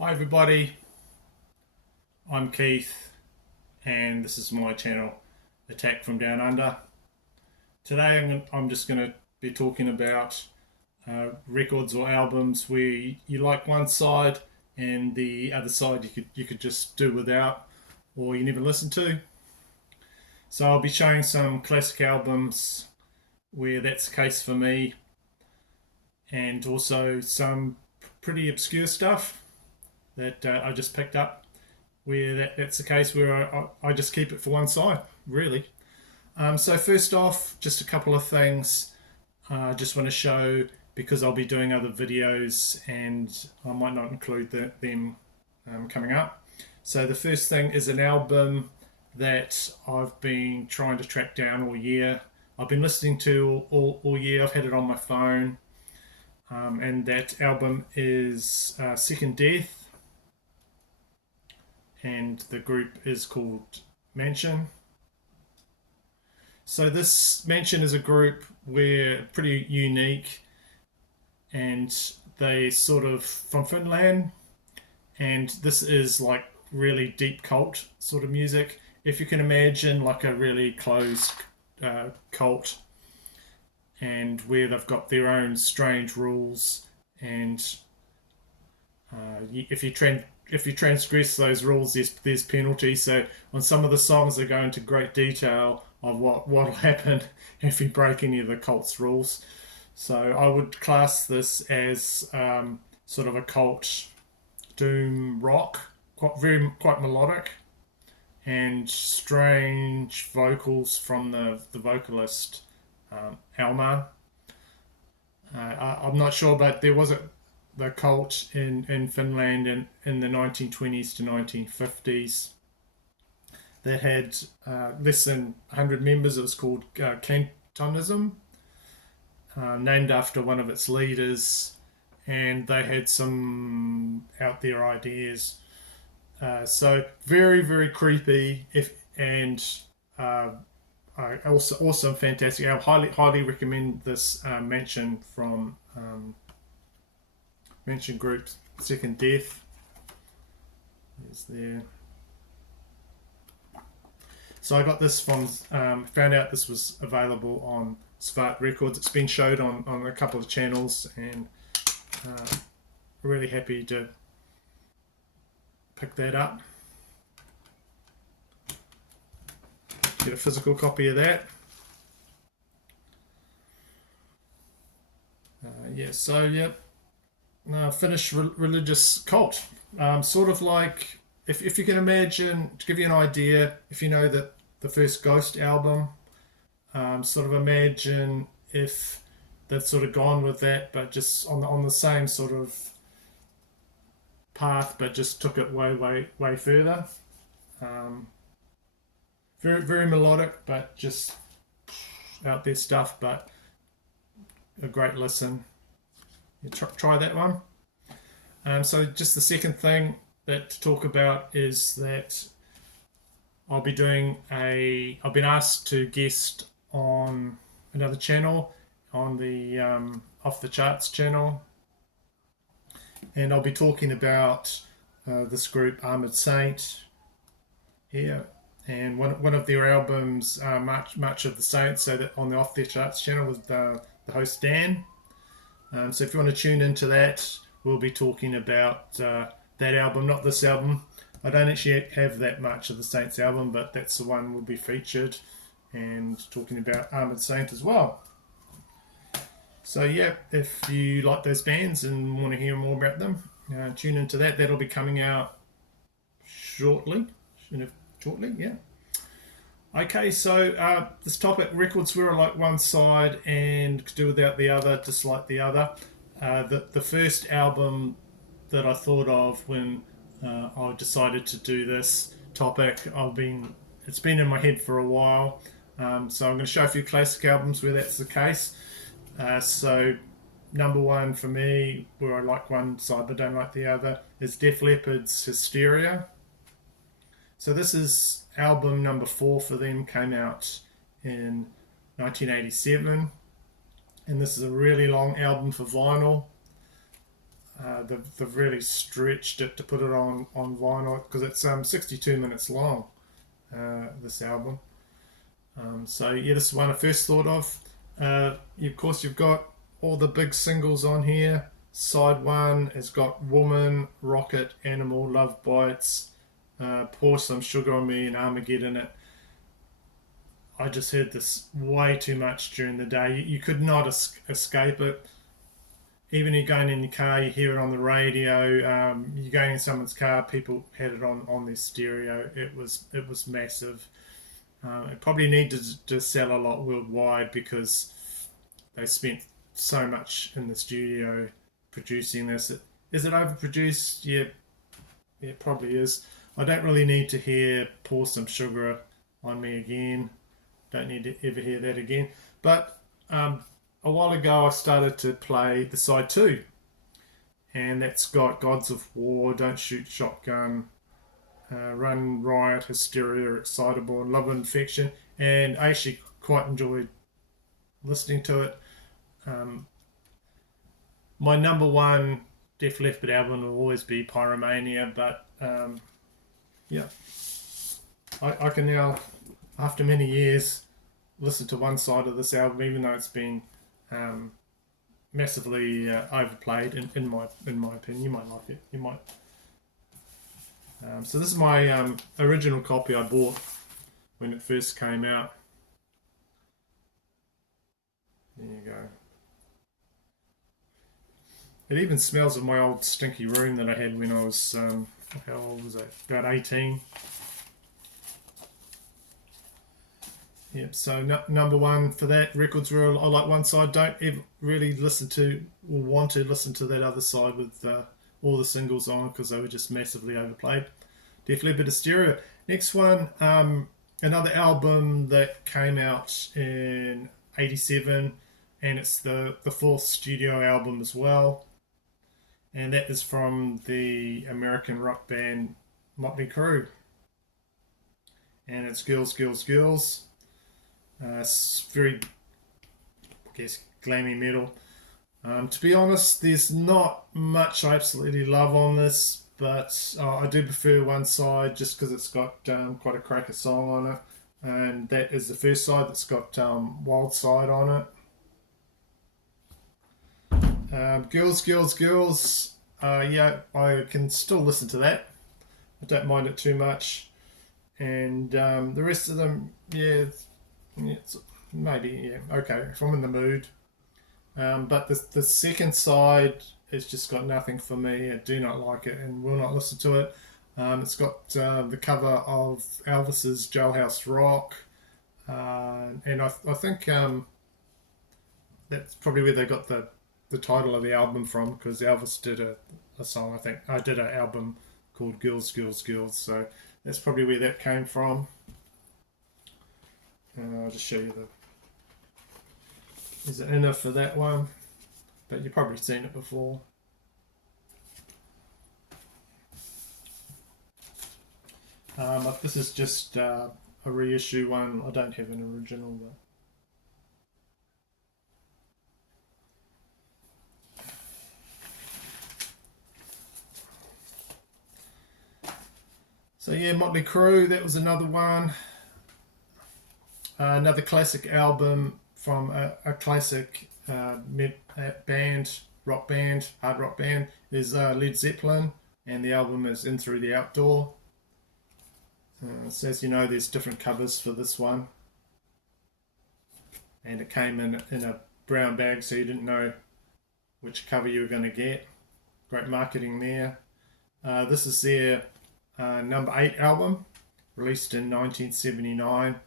Hi everybody, I'm Keith and this is my channel Attack from Down Under. Today I'm just going to be talking about records or albums where you like one side and the other side you could just do without or you never listen to. So I'll be showing some classic albums where that's the case for me, and also some pretty obscure stuff that I just picked up where that's the case where I just keep it for one side, really. So first off, just a couple of things. I just want to show, because I'll be doing other videos and I might not include them coming up. So the first thing is an album that I've been trying to track down all year. I've been listening to all year. I've had it on my phone. And that album is Second Death, and the group is called Mansion. So this Mansion is a group where pretty unique, and they sort of from Finland, and this is like really deep cult sort of music. If you can imagine like a really closed cult, and where they've got their own strange rules, and if you transgress those rules, there's penalties. So on some of the songs, they go into great detail of what'll happen if you break any of the cult's rules. So I would class this as sort of a cult doom rock, quite melodic, and strange vocals from the vocalist Alma. I'm not sure, but there was the cult in Finland in the 1920s to 1950s that had less than 100 members. It was called Cantonism, named after one of its leaders, and they had some out there ideas. So very, very creepy. And also fantastic. I highly recommend this Mansion from Mansion Group's Second Death. Is there. So I got this from, found out this was available on Svart Records. It's been showed on a couple of channels, and really happy to pick that up. Get a physical copy of that. Finnish religious cult. Sort of like, if you can imagine, to give you an idea, if you know that the first Ghost album, sort of imagine if they've sort of gone with that, but just on the same sort of path, but just took it way further. Very, very melodic, but just out there stuff, but a great listen. Try that one. So just the second thing that to talk about is that I've been asked to guest on another channel, on the Off the Charts channel, and I'll be talking about this group Armored Saint here, and one of their albums, March of the Saints. So that on the Off the Charts channel with the host Dan. So if you want to tune into that, we'll be talking about that album, not this album. I don't actually have that much of the Saints album, but that's the one will be featured, and talking about Armored Saint as well. So yeah, if you like those bands and want to hear more about them, tune into that. That'll be coming out shortly. Shortly, yeah. Okay, so this topic, records where I like one side and could do without the other, dislike the other. The first album that I thought of when I decided to do this topic, it's been in my head for a while. So I'm going to show a few classic albums where that's the case. So number one for me, where I like one side but don't like the other, is Def Leppard's Hysteria. So this is album number 4 for them, came out in 1987, and this is a really long album for vinyl. they've really stretched it to put it on vinyl because it's 62 minutes long. This album. So yeah, this is one I first thought of. Of course, you've got all the big singles on here. Side one has got Woman, Rocket, Animal, Love Bites, Pour Some Sugar on Me, and Armageddon. It. I just heard this way too much during the day. You could not escape it. Even you're going in your car, you hear it on the radio. You're going in someone's car, people had it on their stereo. It was massive. It probably needed to sell a lot worldwide because they spent so much in the studio producing this. Is it overproduced? Yeah, it probably is. I don't really need to hear Pour Some Sugar on Me again. Don't need to ever hear that again. But a while ago I started to play the side two, and that's got Gods of War, Don't Shoot Shotgun, Run Riot, Hysteria, Excitable, and Love Infection, and I actually quite enjoyed listening to it. My number one Def Leppard album will always be Pyromania, but yeah, I can now, after many years, listen to one side of this album, even though it's been massively overplayed. In my opinion, you might like it. You might. So this is my original copy I bought when it first came out. There you go. It even smells of my old stinky room that I had when I was, how old was I? About 18. Yep, so number one for that, records where I like one side, don't ever really listen to or want to listen to that other side with all the singles on because they were just massively overplayed. Def Leppard Hysteria. Next one, another album that came out in 87, and it's the fourth studio album as well. And that is from the American rock band Motley Crue. And it's Girls, Girls, Girls. It's very, I guess, glammy metal. To be honest, there's not much I absolutely love on this, but I do prefer one side just because it's got quite a cracker song on it. And that is the first side that's got Wild Side on it. Girls, Girls, Girls. Yeah, I can still listen to that. I don't mind it too much. And the rest of them, yeah, it's maybe, yeah, okay, if I'm in the mood. But the second side has just got nothing for me. I do not like it and will not listen to it. It's got the cover of Elvis's Jailhouse Rock. And I think that's probably where they got the title of the album from, because Elvis did a song, I think. I did an album called Girls, Girls, Girls. So that's probably where that came from. I'll just show you there's an inner for that one, but you've probably seen it before. This is just a reissue one. I don't have an original, but so yeah, Motley Crue, that was another one. Another classic album from a classic band, rock band, hard rock band, is Led Zeppelin, and the album is In Through the Outdoor. So as you know, there's different covers for this one, and it came in a brown bag, so you didn't know which cover you were going to get. Great marketing there. This is their number 8 album, released in 1979.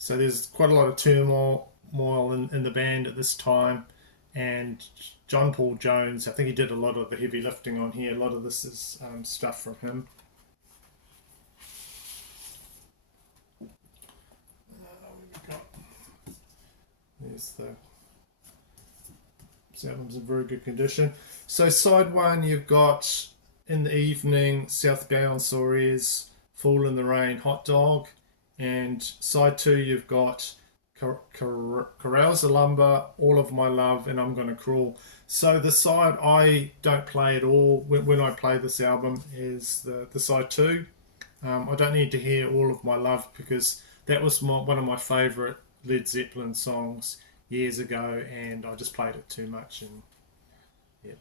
So there's quite a lot of turmoil in the band at this time, and John Paul Jones, I think he did a lot of the heavy lifting on here. A lot of this is stuff from him. There's this album's in very good condition. So side one, you've got In the Evening, South Gay on Soares, Fall in the Rain, Hot Dog. And side two, you've got Carouse the Lumber, All of My Love, and I'm Gonna Crawl. So the side I don't play at all when I play this album is the side two. I don't need to hear All of My Love because that was one of my favourite Led Zeppelin songs years ago, and I just played it too much, and yeah,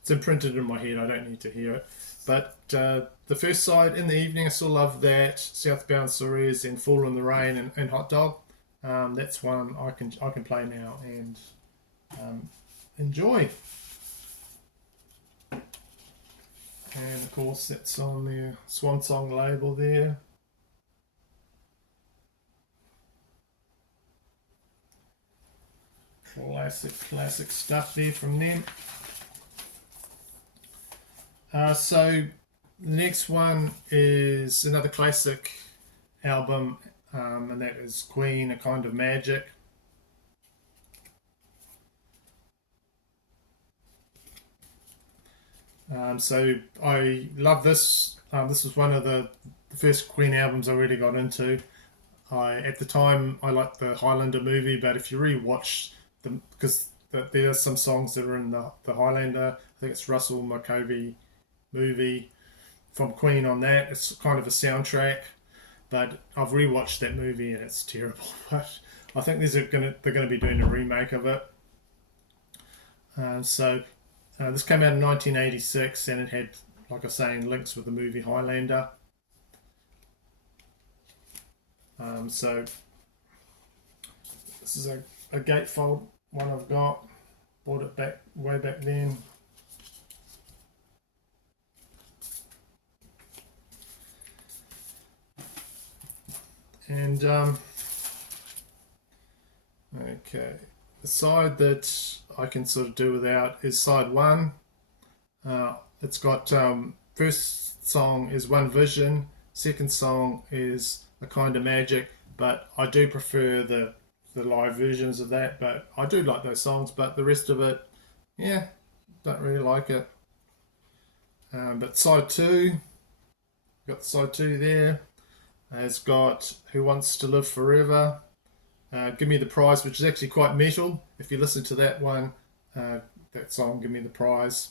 it's imprinted in my head. I don't need to hear it. But the first side, In the Evening, I still love that. Southbound Ceres and Fall in the Rain and Hot Dog. That's one I can play now and enjoy. And of course, that's on the Swan Song label there. Classic stuff there from them. So the next one is another classic album, and that is Queen, A Kind of Magic. So I love this. This was one of the first Queen albums I really got into. At the time I liked the Highlander movie, but if you re-watch them, because there are some songs that are in the Highlander, I think it's Russell McCovey movie from Queen on that. It's kind of a soundtrack, but I've rewatched that movie and it's terrible. But I think they're gonna be doing a remake of it. This came out in 1986 and it had, like I was saying, links with the movie Highlander. So this is a gatefold one I've got. Bought it way back then. And okay, the side that I can sort of do without is side one. It's got first song is One Vision, second song is A Kind of Magic, but I do prefer the live versions of that. But I do like those songs, but the rest of it, yeah, don't really like it. But side two, got the side two there. It's got Who Wants to Live Forever, Give Me the Prize, which is actually quite metal. If you listen to that one, that song, Give Me the Prize,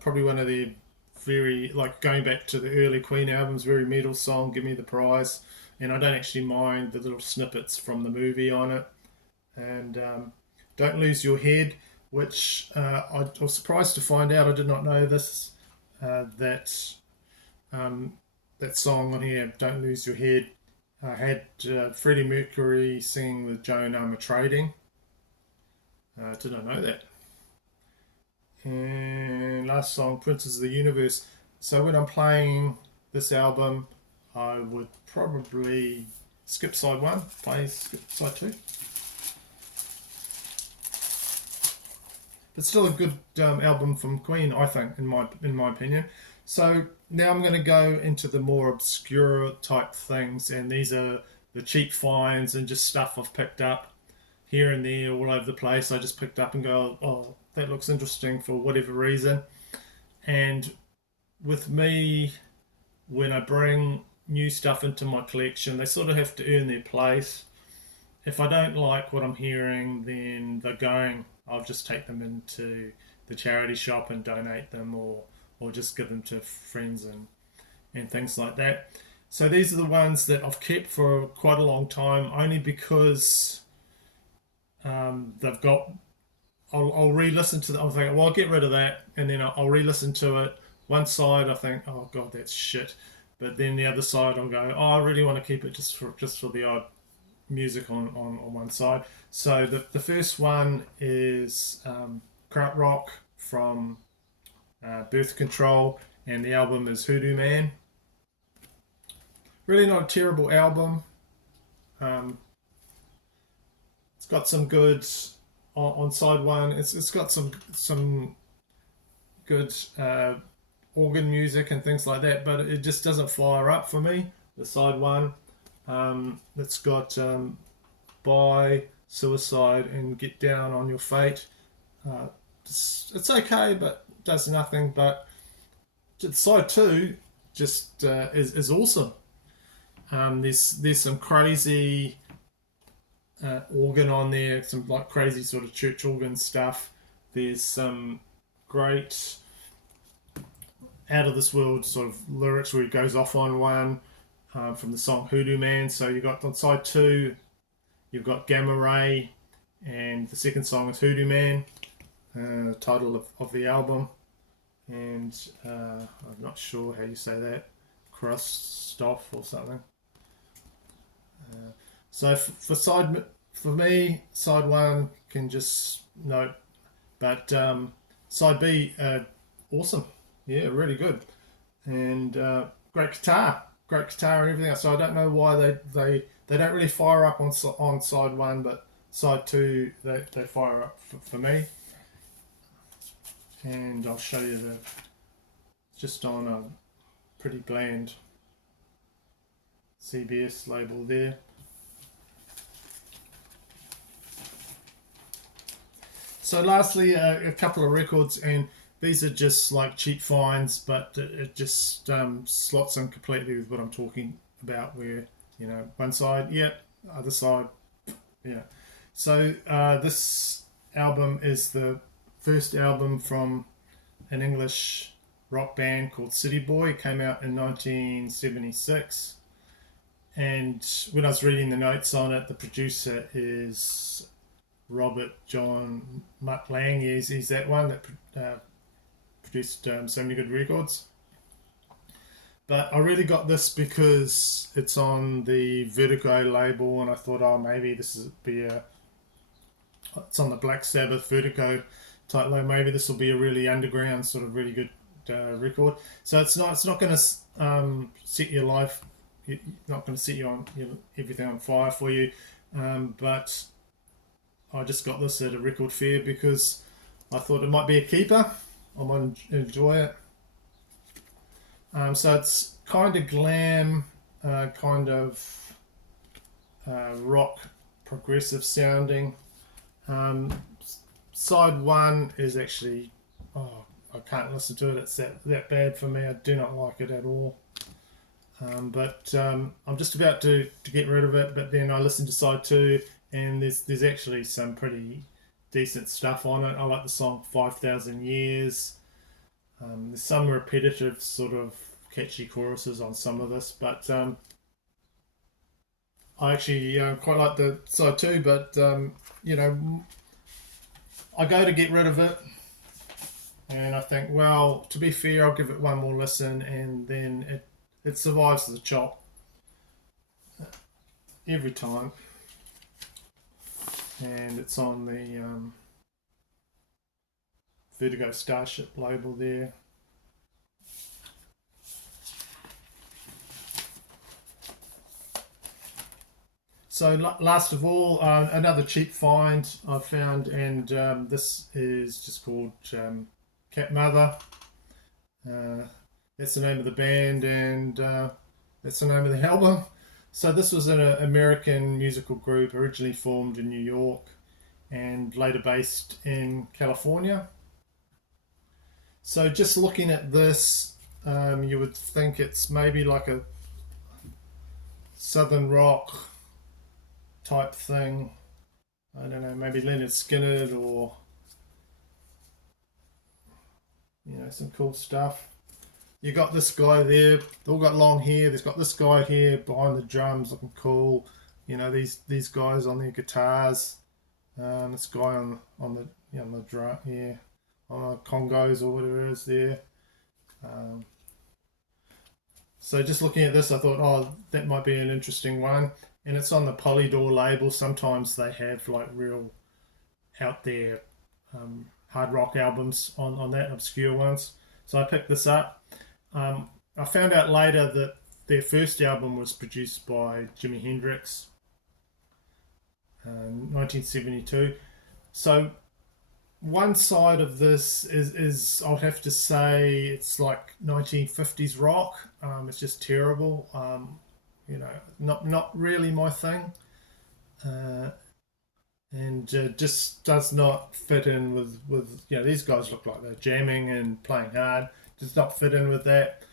probably one of the very, like going back to the early Queen albums, very metal song, Give Me the Prize. And I don't actually mind the little snippets from the movie on it. And Don't Lose Your Head, which I was surprised to find out, I did not know this, that song on here, Don't Lose Your Head, had Freddie Mercury singing with Joan Armatrading. Did not know that. And last song, Princes of the Universe. So when I'm playing this album, I would probably skip side one, skip side two. But still a good album from Queen, I think, in my opinion. So now I'm going to go into the more obscure type things, and these are the cheap finds and just stuff I've picked up here and there all over the place. I just picked up and go, oh, that looks interesting for whatever reason. And with me, when I bring new stuff into my collection, they sort of have to earn their place. If I don't like what I'm hearing, then they're going. I'll just take them into the charity shop and donate them, or just give them to friends and things like that. So these are the ones that I've kept for quite a long time, only because they've got. I'll re-listen to them. I'll think, well, I'll get rid of that, and then I'll re-listen to it. One side I think, oh god, that's shit, but then the other side I'll go, oh, I really want to keep it just for the odd music on one side. So the first one is Krautrock from Birth Control, and the album is Hoodoo Man. Really not a terrible album. It's got some good on side one. It's got some good organ music and things like that, but it just doesn't fire up for me. The side one, it's got Buy, Suicide, and Get Down on Your Fate. It's okay, but does nothing. But side two just is awesome. There's some crazy organ on there, some like crazy sort of church organ stuff. There's some great out of this world sort of lyrics where he goes off on one from the song Hoodoo Man. So you got on side 2, you've got Gamma Ray, and the second song is Hoodoo Man, title of the album. And I'm not sure how you say that, Christoph or something. So for me, side 1 can just note, but side B, awesome, yeah, really good, and great guitar and everything else. So I don't know why they don't really fire up on side 1, but side 2 they fire up for me. And I'll show you just on a pretty bland CBS label there. So lastly, a couple of records, and these are just like cheap finds, but it just slots in completely with what I'm talking about, where, one side, yeah, other side, yeah. So this album is the first album from an English rock band called City Boy. It came out in 1976. And when I was reading the notes on it, the producer is Robert John McLang. He's that one that produced so many good records. But I really got this because it's on the Vertigo label, and I thought, oh, maybe this is it's on the Black Sabbath Vertigo type label. Maybe this will be a really underground, sort of really good record. So it's not going to set your life, not going to set you on everything on fire for you. But I just got this at a record fair because I thought it might be a keeper. I might enjoy it. So it's kind of glam, kind of rock, progressive sounding. Side 1 is actually, I can't listen to it. It's that bad for me. I do not like it at all. But I'm just about to get rid of it. But then I listened to side 2, and there's actually some pretty decent stuff on it. I like the song 5,000 Years. There's some repetitive sort of catchy choruses on some of this, but I actually quite like the side 2, but I go to get rid of it, and I think, well, to be fair, I'll give it one more listen, and then it survives the chop every time. And it's on the Vertigo Starship label there. So last of all, another cheap find I've found, and this is just called Cat Mother. That's the name of the band, and that's the name of the album. So this was an American musical group originally formed in New York and later based in California. So just looking at this, you would think it's maybe like a southern rock type thing. I don't know, maybe Leonard Skinner, or some cool stuff. You got this guy there. They all got long hair. There's got this guy here behind the drums, looking cool. These guys on their guitars. This guy on the drum, on the congos or whatever it is there. So just looking at this, I thought, oh, that might be an interesting one. And it's on the Polydor label. Sometimes they have like real out there hard rock albums on that, obscure ones. So I picked this up. I found out later that their first album was produced by Jimi Hendrix, 1972. So one side of this is I'll have to say it's like 1950s rock. It's just terrible. Not really my thing, and just does not fit in with these guys look like they're jamming and playing hard. Does not fit in with that.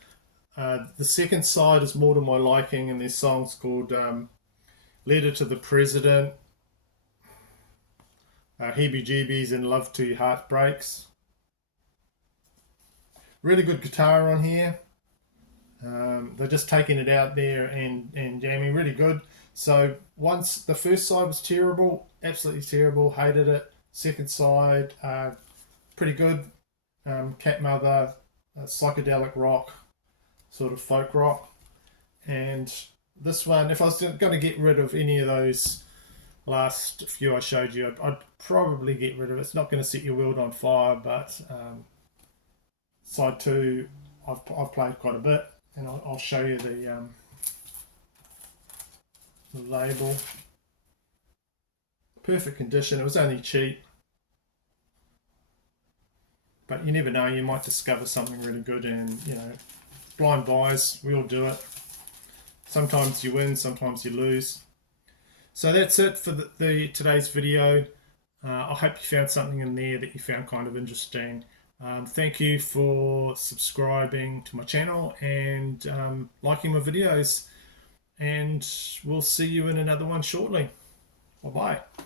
The second side is more to my liking, and there's songs called Letter to the President, Heebie-Jeebies and Love Till Your Heart Breaks. Really good guitar on here. They're just taking it out there and jamming really good. So once the first side was terrible, absolutely terrible, hated it. Second side, pretty good. Cat Mother, psychedelic rock, sort of folk rock. And this one, if I was going to get rid of any of those last few I showed you, I'd probably get rid of it. It's not going to set your world on fire, but side 2 I've played quite a bit, and I'll show you the label. Perfect condition. It was only cheap, but you never know, you might discover something really good. And you know, blind buys, we all do it. Sometimes you win, sometimes you lose. So that's it for the today's video. I hope you found something in there that you found kind of interesting. Thank you for subscribing to my channel and liking my videos. And we'll see you in another one shortly. Bye-bye.